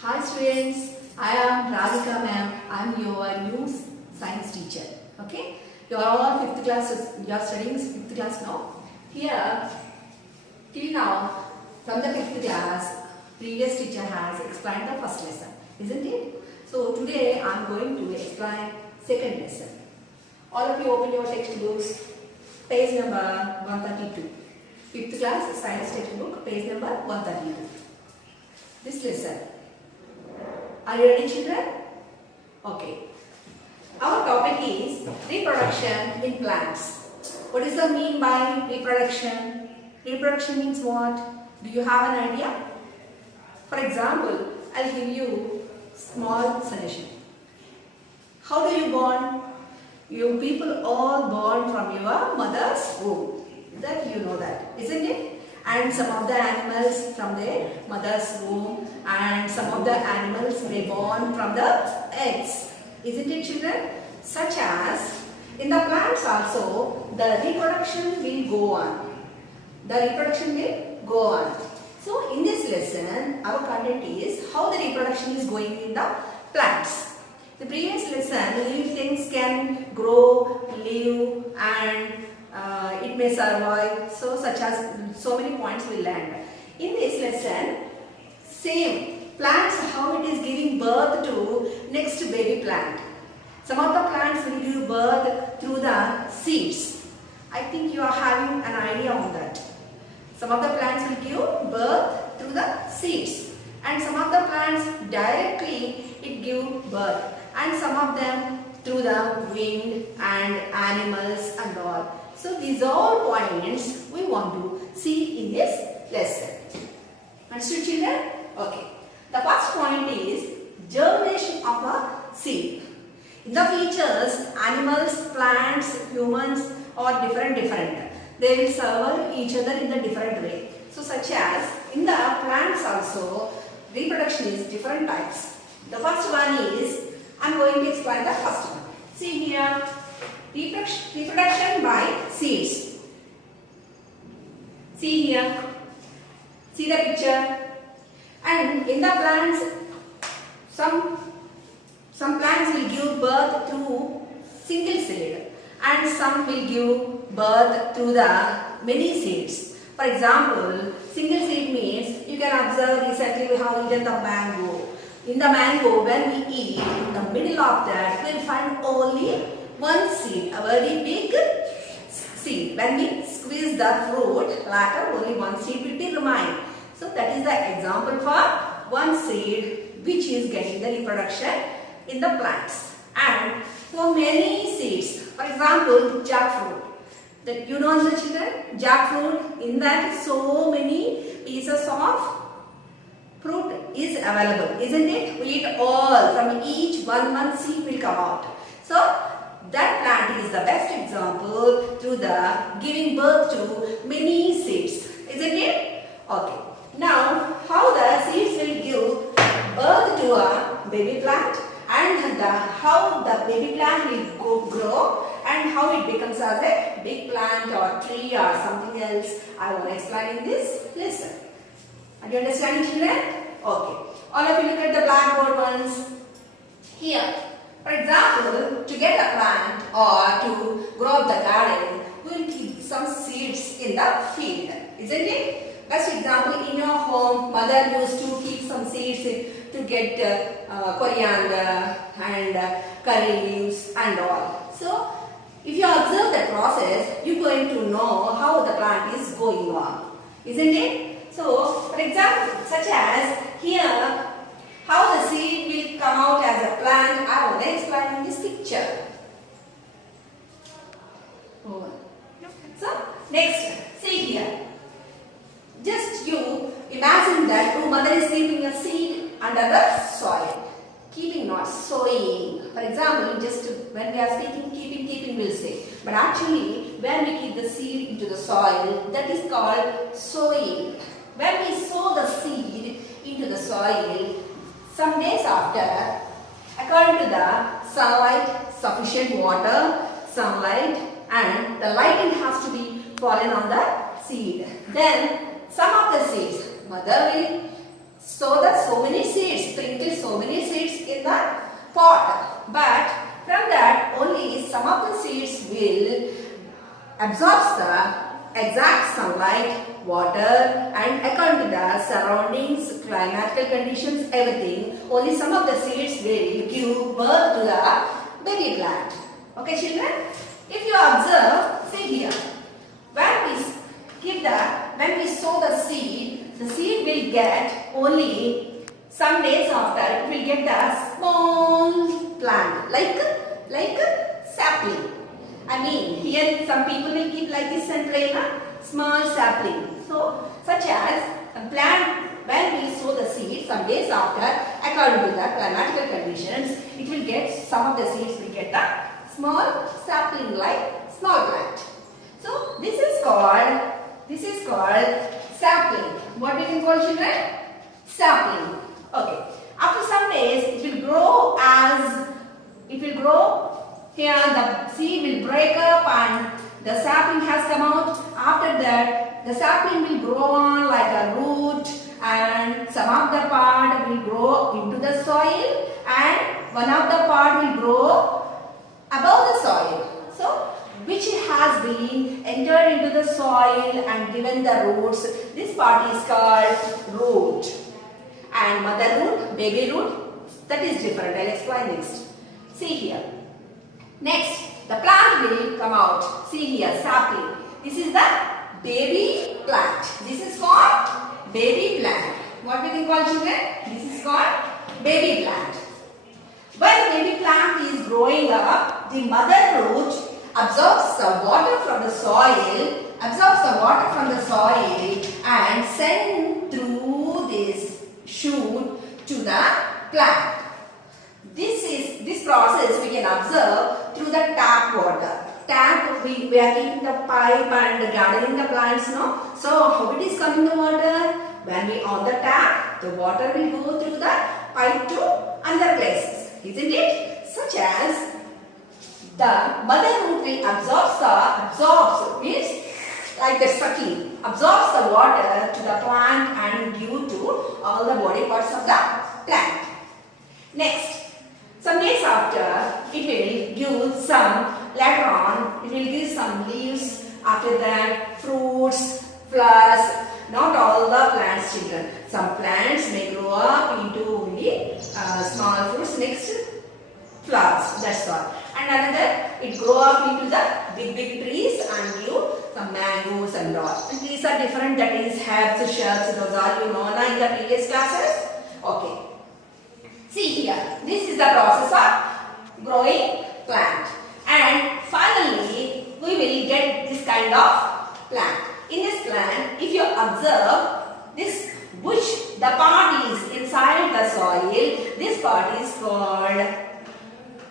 Hi students, I am Radhika ma'am. I am your new science teacher. Okay, you are all 5th classes. You are studying 5th class now. Here, till now, from the 5th class, previous teacher has explained the first lesson, isn't it? So today I am going to explain second lesson. All of you open your textbooks, page number 132. 5th class science textbook, page number 132. This lesson. Are you ready, children? Okay. Our topic is reproduction in plants. What does that mean by reproduction? Reproduction means what? Do you have an idea? For example, I'll give you small suggestion. How do you born? You people all born from your mother's womb. That you know that, isn't it? And some of the animals from their mother's womb, and some of the animals they born from the eggs, isn't it, children? Such as in the plants also the reproduction will go on. The reproduction will go on. So in this lesson our content is how the reproduction is going in the plants. The previous lesson, living things can grow, live, and it may survive. So such as so many points will land. In this lesson, same plants, how it is giving birth to next baby plant. Some of the plants will give birth through the seeds. I think you are having an idea on that. Some of the plants will give birth through the seeds, and some of the plants directly it give birth, and some of them through the wind and animals and all. So these are all points we want to see in this lesson. Understood, children? Okay. The first point is germination of a seed. In the features, animals, plants, humans are different. They will serve each other in a different way. So such as in the plants also, reproduction is different types. The first one is, I am going to explain the first one. See here, reproduction by seeds. See here, see the picture. And in the plants, some plants will give birth through single seed, and some will give birth through the many seeds. For example, single seed means you can observe recently we have eaten the mango. In the mango, when we eat, in the middle of that, we will find only one seed, a very big seed. When we squeeze the fruit, later only one seed will be remain. So that is the example for one seed which is getting the reproduction in the plants. And for many seeds, for example, jackfruit. That you know the children, jackfruit, in that so many pieces of fruit is available, isn't it? We eat all, from each one seed will come out. So that plant is the best example through the giving birth to many seeds, isn't it? Okay. Now, how the seeds will give birth to a baby plant, and how the baby plant will grow, and how it becomes as a big plant or tree or something else, I want to explain in this lesson. Are you understanding, children? Okay. All of you look at the blackboard ones. Here, for example, to get a plant or to grow up the garden, we will keep some seeds in the field, isn't it? Best example, in your home, mother used to keep some seeds to get coriander and curry leaves and all. So, if you observe the process, you are going to know how the plant is going on, isn't it? So, for example, such as here, how the seed will come out as a plant, I want to explain in this picture. So, next, see here. Just you imagine that your mother is keeping a seed under the soil. Keeping, not sowing. For example, just when we are speaking, keeping we'll say. But actually, when we keep the seed into the soil, that is called sowing. When we sow the seed into the soil, some days after, according to the sunlight, sufficient water, sunlight, and the light has to be fallen on the seed. Then some of the seeds, mother will sow the so many seeds, sprinkle so many seeds in the pot. But from that only some of the seeds will absorb the exact sunlight, water and according to the surroundings, climatical conditions, everything. Only some of the seeds will give birth to the baby plant. Okay children? If you observe, see here, when we sow the seed will get only some days after it will get the small plant like a sapling. I mean here some people will keep like this and play a small sapling. So such as a plant when we sow the seed some days after according to the climatical conditions it will get some of the seeds will get the small sapling like small plant. So this is called sapling. What we can call children? Sapling. Okay. After some days it will grow here the seed will break up and the sapling has come out. After that the sapling will grow on like a root and some of the part will grow into the soil and one of the part will grow above the soil. So which has been entered into the soil and given the roots. This part is called root. And mother root, baby root, that is different. I will explain next. See here. Next, the plant will come out. See here, sapling. This is the baby plant. This is called baby plant. What we can call children? This is called baby plant. When baby plant is growing up, the mother root absorbs the water from the soil, and send through this shoot to the plant. This process we can observe through the tap water. Tap, we are keeping the pipe and gathering the plants, no? So how it is coming the water? When we on the tap, the water will go through the pipe to other places, isn't it? Such as the mother root will absorbs means like the sucking, absorbs the water to the plant and give to all the body parts of the plant. Next, some days after, it will give some, later on, it will give some leaves, after that fruits, flowers. Not all the plants children. Some plants may grow up into only small fruits, next flowers, that's all. And another, it grow up into the big trees and give some mangoes and all. And these are different, that is herbs, shrubs, those are you know in the previous classes. Okay. See here, this is the process of growing plant. And finally, we will get this kind of plant. In this plant, if you observe this bush, the part is inside the soil, this part is called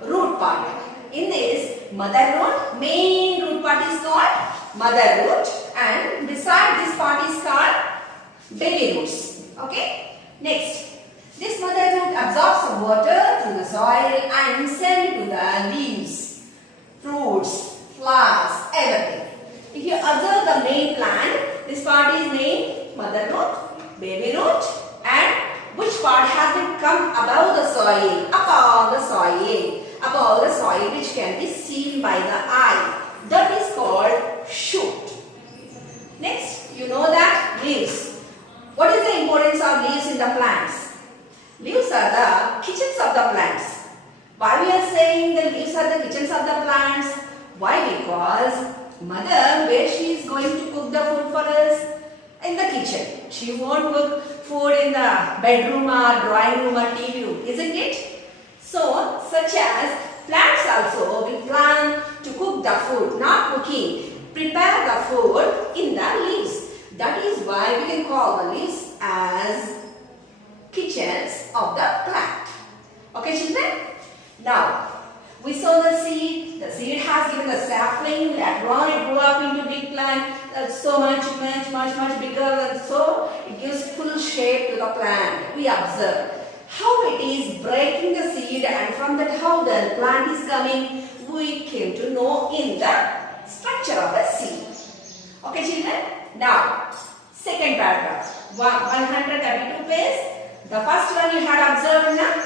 root part. In this mother root, main root part is called mother root and beside this part is called baby roots. Okay. Next, this mother root absorbs the water through the soil and send it to the leaves, fruits, flowers, everything. If you observe the main plant, this part is main mother root, baby root, and which part has been come above the soil, above the soil which can be seen by the eye. That is called shoot. Next, you know that leaves. What is the importance of leaves in the plants? Leaves are the kitchens of the plants. Why we are saying the leaves are the kitchens of the plants? Why? Because mother, where she is going to cook the food for us? In the kitchen. She won't cook food in the bedroom or drawing room or TV room, isn't it? So, such as plants also, we plan to cook the food, not cooking, prepare the food in the leaves. That is why we can call the leaves as kitchens of the plant. Okay children? Now, we sow the seed has given the sapling, later on it grew up into big plant, so much bigger, and so it gives full shape to the plant. We observe how it is breaking the seed and from that how the plant is coming, we came to know in the structure of the seed. Okay children? Now, second paragraph, 132 page. The first one you had observed now.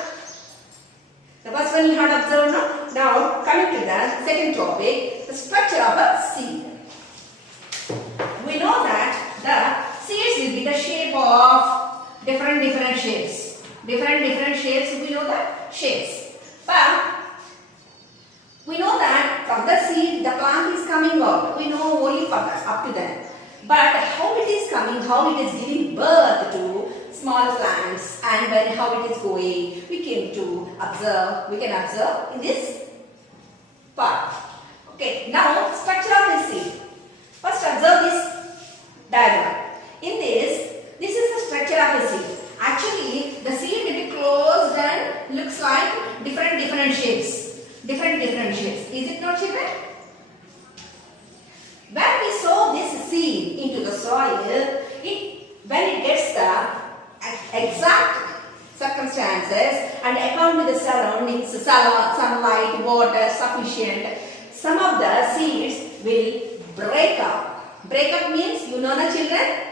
The first one you had observed now. Now coming to the second topic, the structure of a seed. We know that the seeds will be the shape of different shapes. Different shapes, we know that shapes. But we know that from the seed the plant is coming out. We know only for that, up to then. But how it is coming, how it is giving birth to small plants, and when how it is going, we came to observe. We can observe in this part. Okay, now structure of a seed. First observe this diagram. In this is the structure of a seed. Actually, the seed will be closed and looks like different shapes. Different shapes. Is it not, children? When we sow this seed into the soil, when it gets the exact circumstances and according to the surroundings, sunlight, water sufficient, some of the seeds will break up. Break up means, you know the children?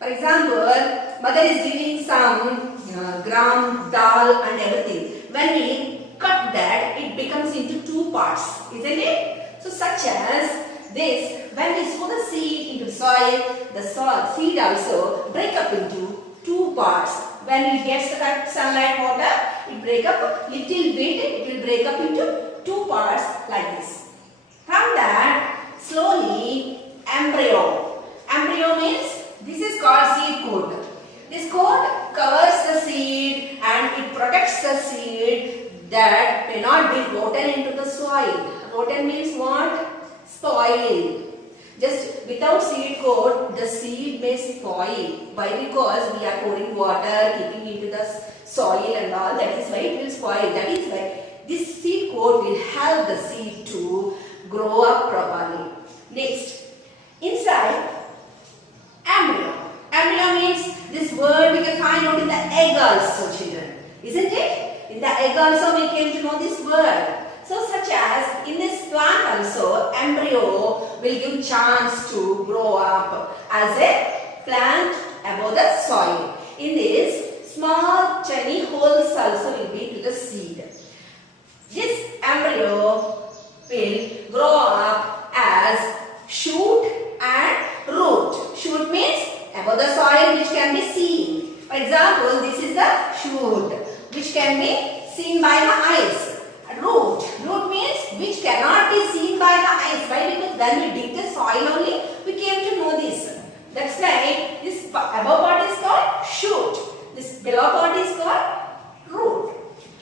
For example, mother is giving some gram, dal and everything. When we cut that, it becomes into two parts, isn't it? So such as this, when we sow the seed into the soil, seed also break up into two parts. When it gets the sunlight, water, it break up little bit, it will break up into two parts like this. From that, slowly embryo. Embryo means this is called seed coat. This coat covers the seed and it protects the seed that may not be rotten into the soil. Rotten means what? Spoil. Just without seed coat, the seed may spoil. Why? Because we are pouring water, keeping into the soil and all. That is why it will spoil. That is why this seed coat will help the seed to grow up properly. Next, inside embryo. Embryo means this word we can find out in the egg also, children. Isn't it? In the egg also we came to know this word. So such as in this plant also, embryo will give chance to grow up as a plant above the soil. In this, small tiny holes also will be to the seed. This embryo will grow up as shoot and root. Shoot means above the soil which can be seen. For example, this is the shoot which can be seen by the eyes. Root. Root means which cannot be seen by the eyes. Why? Because when we dig the soil only, we came to know this. That's why this above part is called shoot. This below part is called root.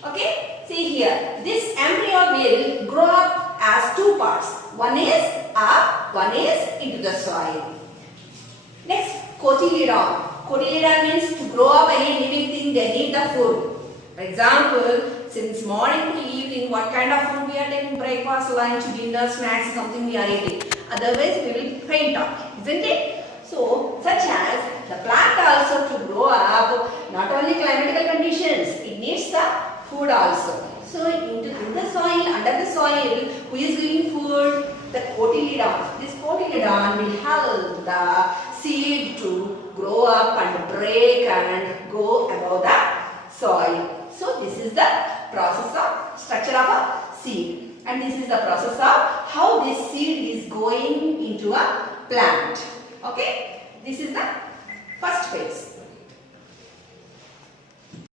Okay? See here. This embryo will grow up as two parts. One is up, one is into the soil. Next, cotyledon. Cotyledon means to grow up any living thing, they need the food. For example, since morning to evening, what kind of food we are taking? Breakfast, lunch, dinner, snacks, something we are eating. Otherwise, we will faint out, isn't it? So, such as the plant also to grow up, not only climatical conditions, it needs the food also. So, in the soil, under the soil, who is giving food? The cotyledon. This cotyledon will help the seed to grow up and break and go above the soil. So this is the process of structure of a seed, and this is the process of how this seed is going into a plant. Okay, this is the first phase.